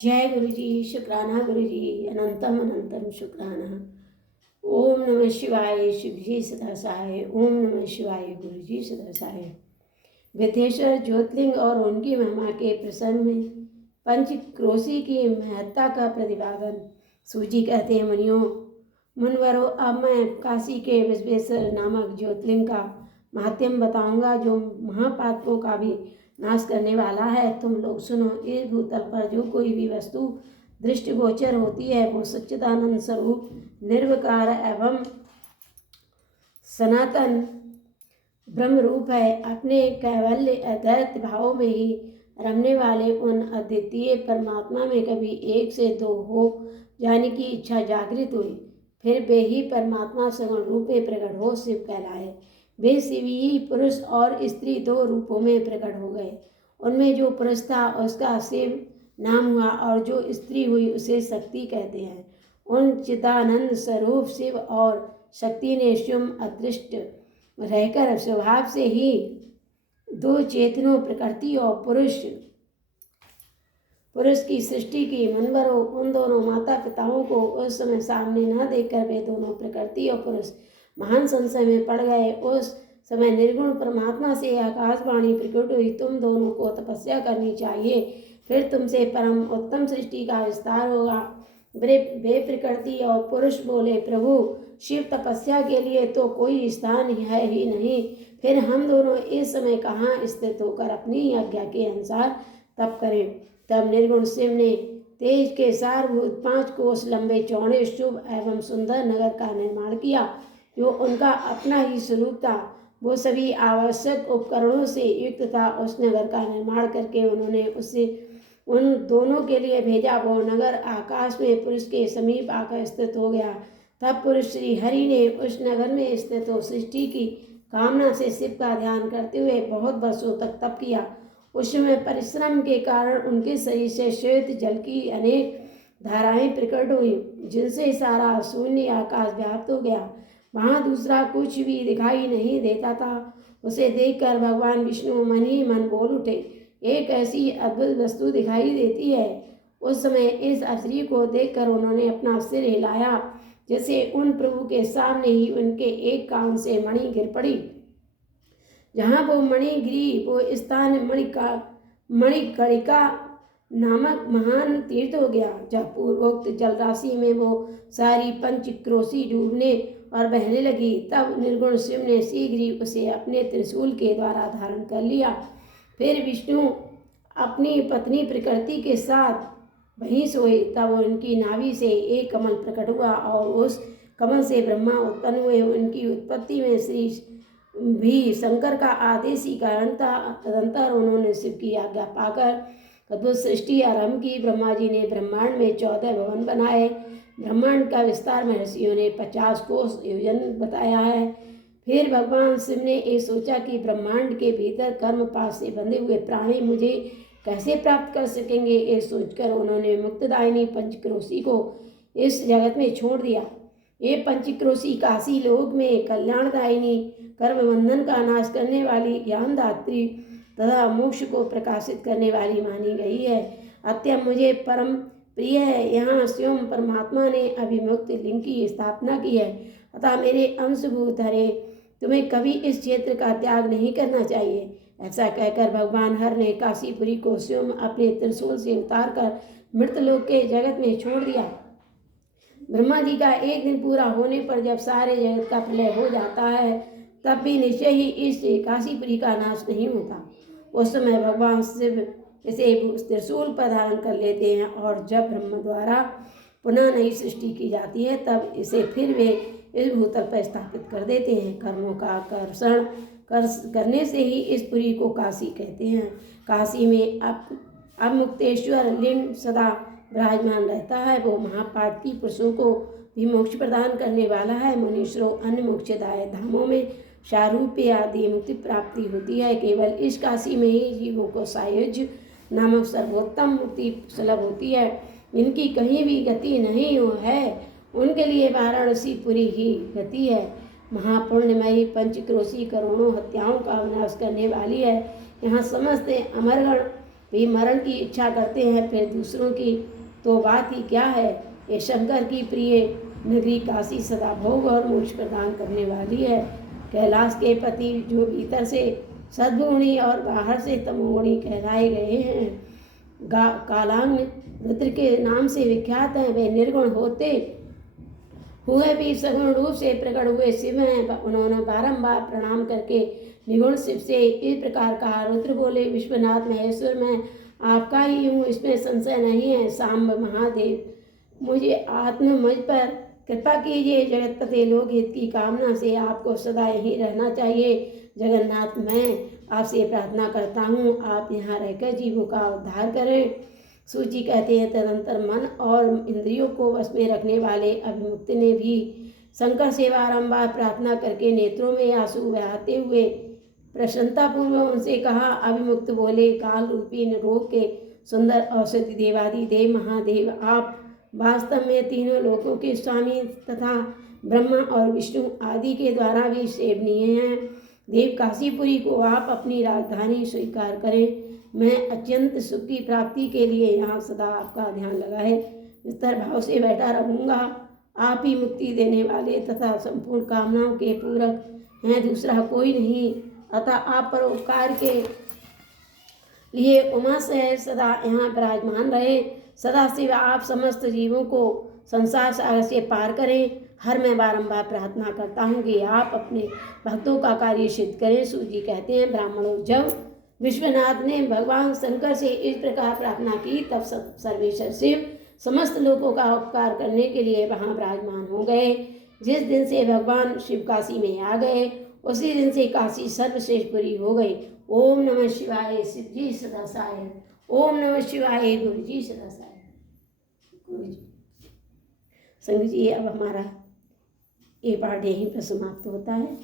जय गुरु जी। शुक्राना गुरु जी। अनंतम अनंतम शुक्राना। ओम नमः शिवाय। शिव जी सदा सहाय। ओम नमः शिवाय। गुरु जी सदा सहाय। विदेश्वर ज्योतिर्लिंग और उनकी महिमा के प्रसंग में पंचक्रोशी की महत्ता का प्रतिपादन। सूजी कहते हैं, मुनियों मुनवरों, अब मैं काशी के विश्वेश्वर नामक ज्योतिर्लिंग का महात्म्य बताऊंगा, जो महापातकों का भी नाश करने वाला है। तुम लोग सुनो। इस भूतल पर जो कोई भी वस्तु दृष्टिगोचर होती है वो सच्चिदानंद स्वरूप निर्विकार एवं सनातन ब्रह्म रूप है। अपने कैवल्य अद्वैत भाव में ही रमने वाले उन अद्वितीय परमात्मा में कभी एक से दो हो जाने की इच्छा जागृत हुई, फिर वे ही परमात्मा सगुण रूप में प्रकट हो शिव कहलाए। वे शिव ही पुरुष और स्त्री दो रूपों में प्रकट हो गए। उनमें जो पुरुष था उसका शिव नाम हुआ और जो स्त्री हुई उसे शक्ति कहते हैं। उन चिदानंद स्वरूप शिव और शक्ति ने स्वयं अदृष्ट रहकर स्वभाव से ही दो चेतनों प्रकृति और पुरुष की सृष्टि की। मुनवरों, उन दोनों माता पिताओं को उस समय सामने न देखकर वे दोनों प्रकृति और पुरुष महान संशय में पड़ गए। उस समय निर्गुण परमात्मा से आकाशवाणी प्रकट हुई, तुम दोनों को तपस्या करनी चाहिए, फिर तुमसे परम उत्तम सृष्टि का विस्तार होगा। वे प्रकृति और पुरुष बोले, प्रभु शिव तपस्या के लिए तो कोई स्थान है ही नहीं, फिर हम दोनों इस समय कहाँ स्थित होकर अपनी आज्ञा के अनुसार तप करें। तब निर्गुण शिव ने तेज के सारभूत 5 कोस लंबे चौड़े शुभ एवं सुंदर नगर का निर्माण किया, जो उनका अपना ही स्वरूप था। वो सभी आवश्यक उपकरणों से युक्त था। उस नगर का निर्माण करके उन्होंने उसे उन दोनों के लिए भेजा। वो नगर आकाश में पुरुष के समीप आकर स्थित हो गया। तब पुरुष श्री हरि ने उस नगर में स्थित हो सृष्टि की कामना से शिव का ध्यान करते हुए बहुत वर्षों तक तप किया। उस समय परिश्रम के कारण उनके शरीर से श्वेत जल की अनेक धाराएं प्रकट हुई, जिनसे सारा शून्य आकाश व्याप्त हो गया। वहाँ दूसरा कुछ भी दिखाई नहीं देता था। उसे देखकर भगवान विष्णु मन ही मन बोल उठे, एक ऐसी अद्भुत वस्तु दिखाई देती है। उस समय इस अश्री को देखकर उन्होंने अपना सिर हिलाया, जैसे उन प्रभु के सामने ही उनके एक कान से मणि गिर पड़ी। जहाँ वो मणि गिरी वो स्थान मणिकर्णिका नामक महान तीर्थ हो गया। जब पूर्वोक्त जलराशि में वो सारी पंचक्रोशी डूबने और बहने लगी, तब निर्गुण शिव ने शीघ्र ही उसे अपने त्रिशूल के द्वारा धारण कर लिया। फिर विष्णु अपनी पत्नी प्रकृति के साथ वहीं सोए। तब उनकी नाभि से एक कमल प्रकट हुआ और उस कमल से ब्रह्मा उत्पन्न हुए। उनकी उत्पत्ति में श्री भी शंकर का आदेश ही कारण था। तदंतर उन्होंने शिव की आज्ञा पाकर अद्भुत सृष्टि आरंभ की। ब्रह्मा जी ने ब्रह्मांड में 14 भवन बनाए। ब्रह्मांड का विस्तार महर्षियों ने 50 कोस योजन बताया है। फिर भगवान शिव ने ये सोचा कि ब्रह्मांड के भीतर कर्म पास से बंधे हुए प्राणी मुझे कैसे प्राप्त कर सकेंगे। ये सोचकर उन्होंने मुक्तदायिनी पंचक्रोशी को इस जगत में छोड़ दिया। ये पंचक्रोशी काशी लोक में कल्याणदायिनी, कर्म बंधन का नाश करने वाली, ज्ञानदात्री तथा मोक्ष को प्रकाशित करने वाली मानी गई है। अत्यंत मुझे परम प्रिय है। यहाँ स्वयं परमात्मा ने अभिमुक्त लिंग की स्थापना की है। अतः मेरे अंशभूत हरे, तुम्हें कभी इस क्षेत्र का त्याग नहीं करना चाहिए। ऐसा कहकर भगवान हर ने काशीपुरी को स्वयं अपने त्रिशूल से उतार कर मृतलोक के जगत में छोड़ दिया। ब्रह्मा जी का एक दिन पूरा होने पर जब सारे जगत का प्रलय हो जाता है, तब भी निश्चय ही इस काशीपुरी का नाश नहीं होता। उस समय भगवान शिव इसे त्रिशूल पर धारण कर लेते हैं और जब ब्रह्म द्वारा पुनः नई सृष्टि की जाती है, तब इसे फिर वे इस भूतल पर स्थापित कर देते हैं। कर्मों का आकर्षण करने से ही इस पुरी को काशी कहते हैं। काशी में अब मुक्तेश्वर लिंग सदा विराजमान रहता है। वो महापातकी पुरुषों को भी मोक्ष प्रदान करने वाला है। मनुष्यों अन्य मोक्षदाय धामों में शारूप्य आदि मुक्ति प्राप्ति होती है। केवल इस काशी में ही जीवों को सायुज्य नामक सर्वोत्तम मुक्ति सुलभ होती है। इनकी कहीं भी गति नहीं है, उनके लिए वाराणसी पुरी ही गति है। महापुण्यमयी पंचक्रोशी करोड़ों हत्याओं का विनाश करने वाली है। यहाँ समस्त अमरगण वे मरण की इच्छा करते हैं, फिर दूसरों की तो बात ही क्या है। ये शंकर की प्रिय नगरी काशी सदा भोग और मोक्ष प्रदान करने वाली है। कैलाश के पति जो भीतर से सद्गुणी और बाहर से तमोगुणी कहलाए गए हैं, कालांग रुद्र के नाम से विख्यात हैं। वे निर्गुण होते हुए भी सगुण रूप से प्रकट हुए शिव हैं। उन्होंने बारंबार प्रणाम करके निगुण शिव से इस प्रकार कहा। रुद्र बोले, विश्वनाथ महेश्वर, मैं आपका ही हूँ, इसमें संशय नहीं है। सांब महादेव, मुझे मुझ पर कृपा कीजिए। जगतपति लोकहित की कामना से आपको सदा यहीं रहना चाहिए। जगन्नाथ, मैं आपसे प्रार्थना करता हूँ, आप यहाँ रहकर जीवों का उद्धार करें। सूची कहते हैं, तदंतर मन और इंद्रियों को वश में रखने वाले अभिमुक्त ने भी शंकर से बारंबार प्रार्थना करके नेत्रों में आंसू बहाते हुए प्रसन्नतापूर्वक उनसे कहा। अभिमुक्त बोले, काल रूपी रोग के सुंदर औषधि देवादि देव महादेव, आप वास्तव में तीनों लोकों के स्वामी तथा ब्रह्मा और विष्णु आदि के द्वारा भी सेवनीय हैं। देव काशीपुरी को आप अपनी राजधानी स्वीकार करें। मैं अत्यंत सुख की प्राप्ति के लिए यहाँ सदा आपका ध्यान लगाए विस्तर भाव से बैठा रहूँगा। आप ही मुक्ति देने वाले तथा संपूर्ण कामनाओं के पूरक हैं, दूसरा कोई नहीं। अतः आप परोपकार के लिए उमा से सदा यहाँ विराजमान रहे। सदा शिव आप समस्त जीवों को संसार सागर से पार करें। हर मैं बारंबार प्रार्थना करता हूँ कि आप अपने भक्तों का कार्य सिद्ध करें। सूजी कहते हैं, ब्राह्मणों, जब विश्वनाथ ने भगवान शंकर से इस प्रकार प्रार्थना की, तब सर्वेश्वर शिव समस्त लोगों का उपकार करने के लिए वहाँ विराजमान हो गए। जिस दिन से भगवान शिव काशी में आ गए, उसी दिन से काशी सर्वश्रेष्ठपुरी हो गई। ओम नमः शिवाय। शिव जी सदा सहाय। ओम नमः शिवाय। गुरु जी सदा सहाय। गुरु जी संग जी, अब हमारा ये पाठ यहीं पर समाप्त होता है।